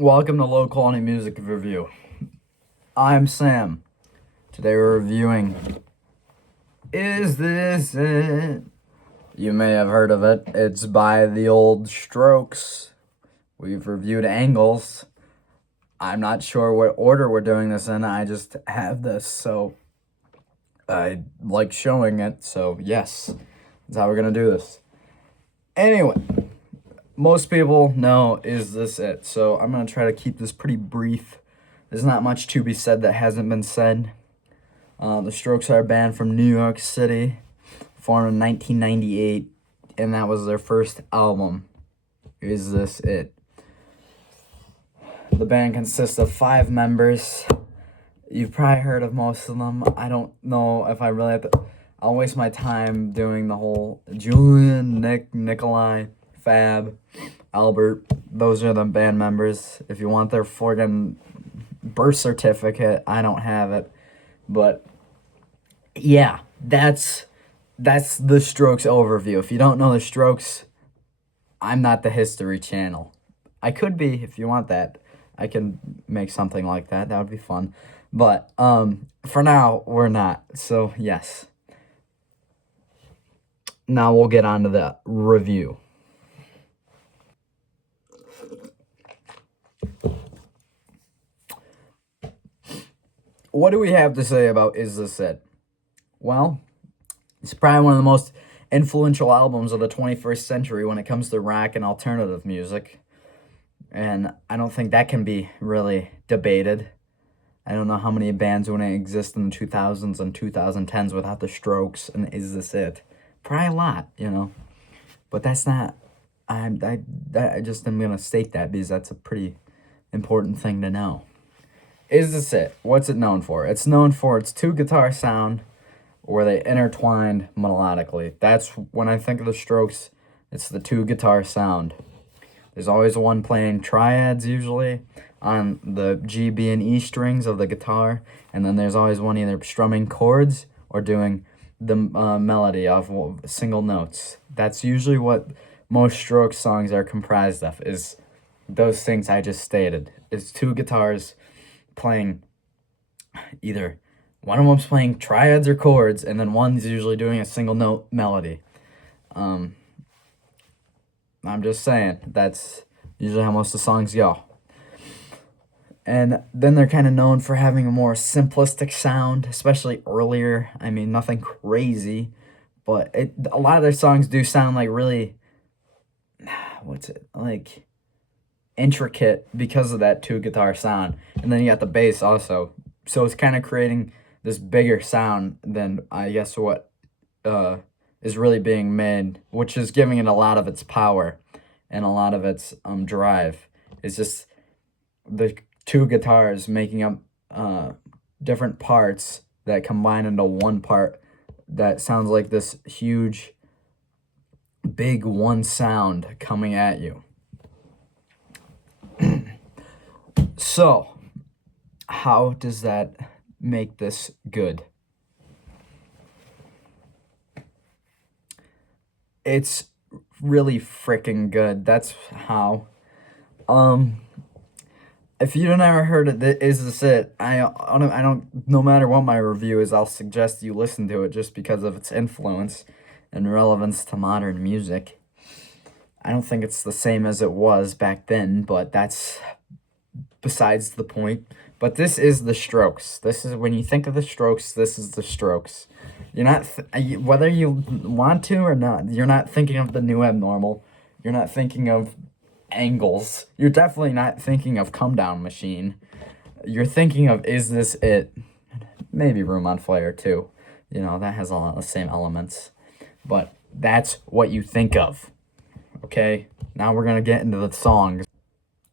Welcome to Low Quality Music Review. I'm Sam. Today we're reviewing Is This It? You may have heard of it. It's by the old Strokes. We've reviewed Angles. I'm not sure what order we're doing this in. I just have this, so I like showing it. So yes, that's how we're going to do this. Anyway, most people know Is This It? So I'm going to try to keep this pretty brief. There's not much to be said that hasn't been said. The Strokes are a band from New York City, formed in 1998, and that was their first album, Is This It? The band consists of 5 members. You've probably heard of most of them. I don't know if I really have to... I'll waste my time doing the whole Julian, Nick, Nikolai, Fab, Albert. Those are the band members. If you want their friggin' birth certificate, I don't have it. But yeah, that's the Strokes overview. If you don't know the Strokes, I'm not the History Channel. I could be if you want that. I can make something like that. That would be fun. But for now, we're not. So yes. Now we'll get on to the review. What do we have to say about Is This It? Well, it's probably one of the most influential albums of the 21st century when it comes to rock and alternative music. And I don't think that can be really debated. I don't know how many bands wouldn't exist in the 2000s and 2010s without the Strokes and Is This It? Probably a lot, you know. But that's not... I just am going to state that because that's a pretty important thing to know. Is This It? What's it known for? It's known for its 2-guitar sound where they intertwined melodically. That's when I think of the Strokes, it's the 2-guitar sound. There's always one playing triads usually on the G, B, and E strings of the guitar, and then there's always one either strumming chords or doing the melody of single notes. That's usually what most Strokes songs are comprised of, is those things I just stated. It's 2 guitars playing either one of them's playing triads or chords, and then one's usually doing a single note melody. I'm just saying, that's usually how most of the songs go. And then they're kind of known for having a more simplistic sound, especially earlier. I mean, nothing crazy, but a lot of their songs do sound like really, like intricate because of that 2-guitar sound. And then you got the bass also. So it's kind of creating this bigger sound than, I guess, what is really being made, which is giving it a lot of its power and a lot of its drive. It's just the 2 guitars making up different parts that combine into one part that sounds like this huge, big one sound coming at you. So, how does that make this good? It's really freaking good. That's how. If you don't ever heard of it, Is This It? I don't. No matter what my review is, I'll suggest you listen to it just because of its influence and relevance to modern music. I don't think it's the same as it was back then, but that's besides the point. But this is the Strokes. This is, when you think of the Strokes, this is the Strokes. You're not, whether you want to or not, you're not thinking of the New Abnormal. You're not thinking of Angles. You're definitely not thinking of Come Down Machine. You're thinking of Is This It? Maybe Room on Fire too. You know, that has a lot of the same elements. But that's what you think of. Okay? Now we're going to get into the songs.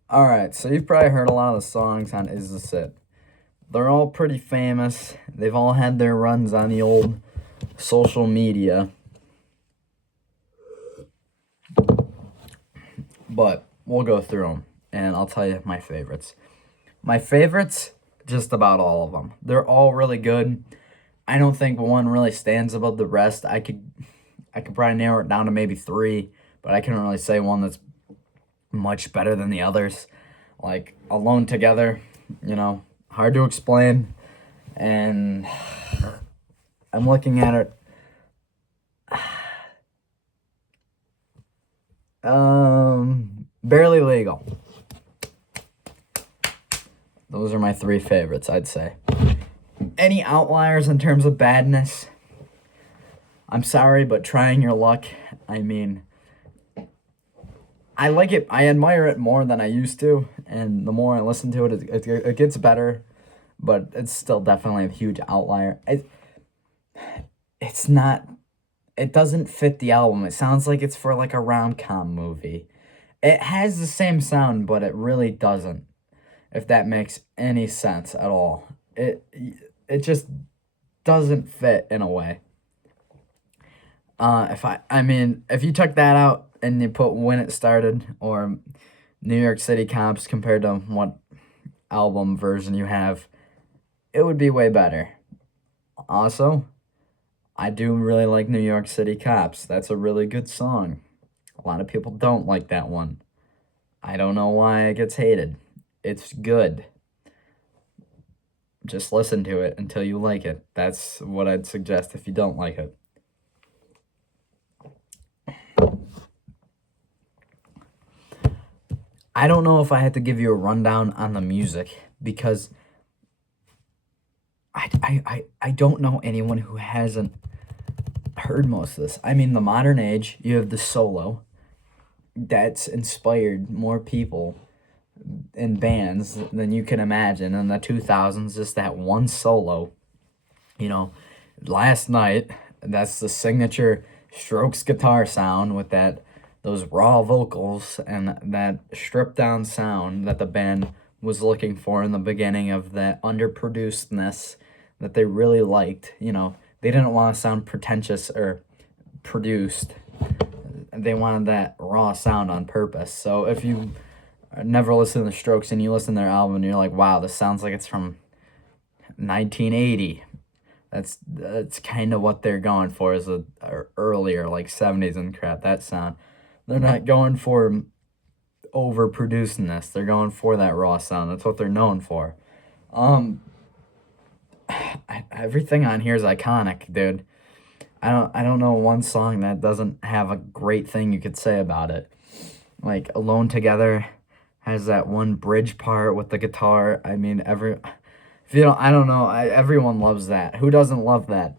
Alright, so you've probably heard a lot of the songs on Is This It? They're all pretty famous. They've all had their runs on the old social media. But we'll go through them, and I'll tell you my favorites. My favorites, just about all of them. They're all really good. I don't think one really stands above the rest. I could probably narrow it down to maybe 3, but I couldn't really say one that's much better than the others. like Alone Together, hard to explain. And I'm looking at it. Barely Legal. Those are my three favorites, I'd say. Any outliers in terms of badness? I'm sorry, but Trying Your Luck, I mean, I like it. I admire it more than I used to, and the more I listen to it, it gets better, but it's still definitely a huge outlier. It's not. It doesn't fit the album. It sounds like it's for like a rom-com movie. It has the same sound, but it really doesn't. If that makes any sense at all, it just doesn't fit in a way. If you took that out and you put When It Started or New York City Cops compared to what album version you have, it would be way better. Also, I do really like New York City Cops. That's a really good song. A lot of people don't like that one. I don't know why it gets hated. It's good. Just listen to it until you like it. That's what I'd suggest if you don't like it. I don't know if I had to give you a rundown on the music because I don't know anyone who hasn't heard most of this. I mean, the modern age, you have the solo that's inspired more people in bands than you can imagine. In the 2000s, just that one solo, Last Night, that's the signature Strokes guitar sound with those raw vocals and that stripped down sound that the band was looking for in the beginning of that underproducedness that they really liked. They didn't want to sound pretentious or produced. They wanted that raw sound on purpose. So if you never listen to the Strokes and you listen to their album and you're like, wow, this sounds like it's from 1980. That's kind of what they're going for, is a earlier, like 70s and crap, that sound. They're not going for overproducedness. They're going for that raw sound. That's what they're known for. Everything on here is iconic, dude. I don't know one song that doesn't have a great thing you could say about it. Like Alone Together has that one bridge part with the guitar. I mean, I don't know. Everyone loves that. Who doesn't love that?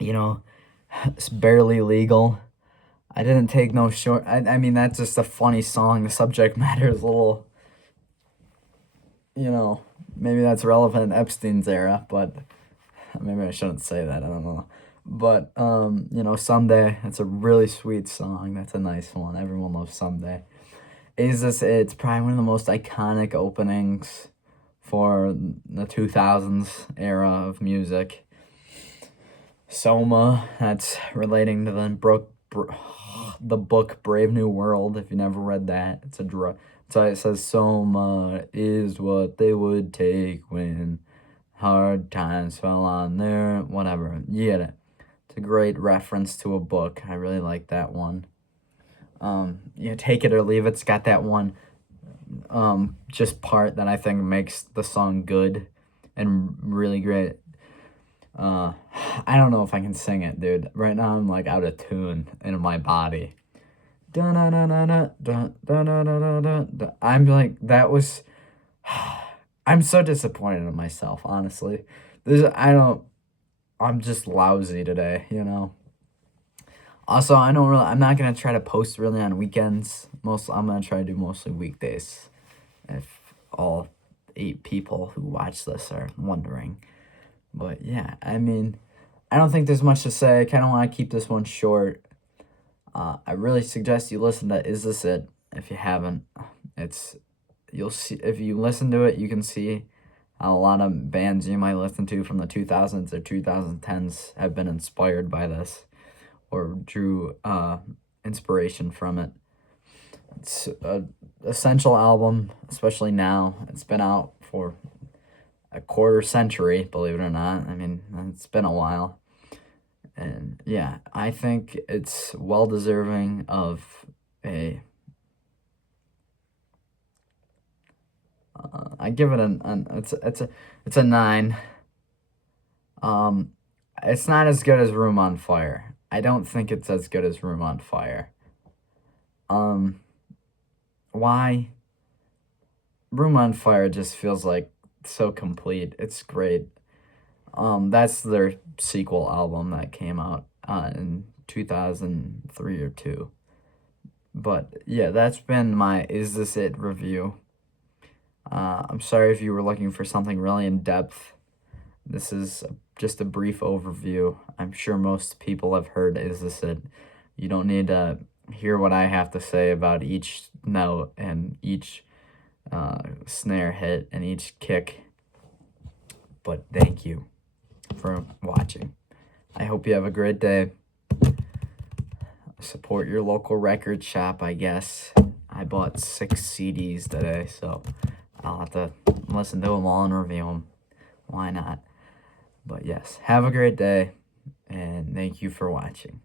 It's Barely Legal. I didn't take no short. I mean, that's just a funny song. The subject matter is a little, maybe that's relevant in Epstein's era, but maybe I shouldn't say that. I don't know. But, Someday, that's a really sweet song. That's a nice one. Everyone loves Someday. It's probably one of the most iconic openings for the 2000s era of music. Soma, that's relating to the book Brave New World, if you never read that. It's a so it says Soma is what they would take when hard times fell on their whatever. You get it. It's a great reference to a book. I really like that one. Take It or Leave It. It's got that one just part that I think makes the song good and really great. I don't know if I can sing it, dude. Right now I'm like out of tune in my body. I'm like, that was I'm so disappointed in myself, honestly. I'm just lousy today, Also, I'm not gonna try to post really on weekends. I'm gonna try to do mostly weekdays. If all 8 people who watch this are wondering. But yeah, I mean, I don't think there's much to say. I kind of want to keep this one short. I really suggest you listen to Is This It? If you haven't. You'll see, if you listen to it, you can see how a lot of bands you might listen to from the 2000s or 2010s have been inspired by this or drew inspiration from it. It's an essential album, especially now. It's been out for a quarter century, believe it or not. I mean, it's been a while. And yeah, I think it's well deserving of I give it it's a 9. It's not as good as Room on Fire. I don't think it's as good as Room on Fire. Why? Room on Fire just feels like so complete. It's great. That's their sequel album that came out in 2003 or 2. But yeah, that's been my Is This It review. I'm sorry if you were looking for something really in depth. This is just a brief overview. I'm sure most people have heard Is This It. You don't need to hear what I have to say about each note and each snare hit and each kick. But thank you for watching. I hope you have a great day. Support your local record shop, I guess. I bought 6 CDs today, so I'll have to listen to them all and review them. Why not? But yes, have a great day, and thank you for watching.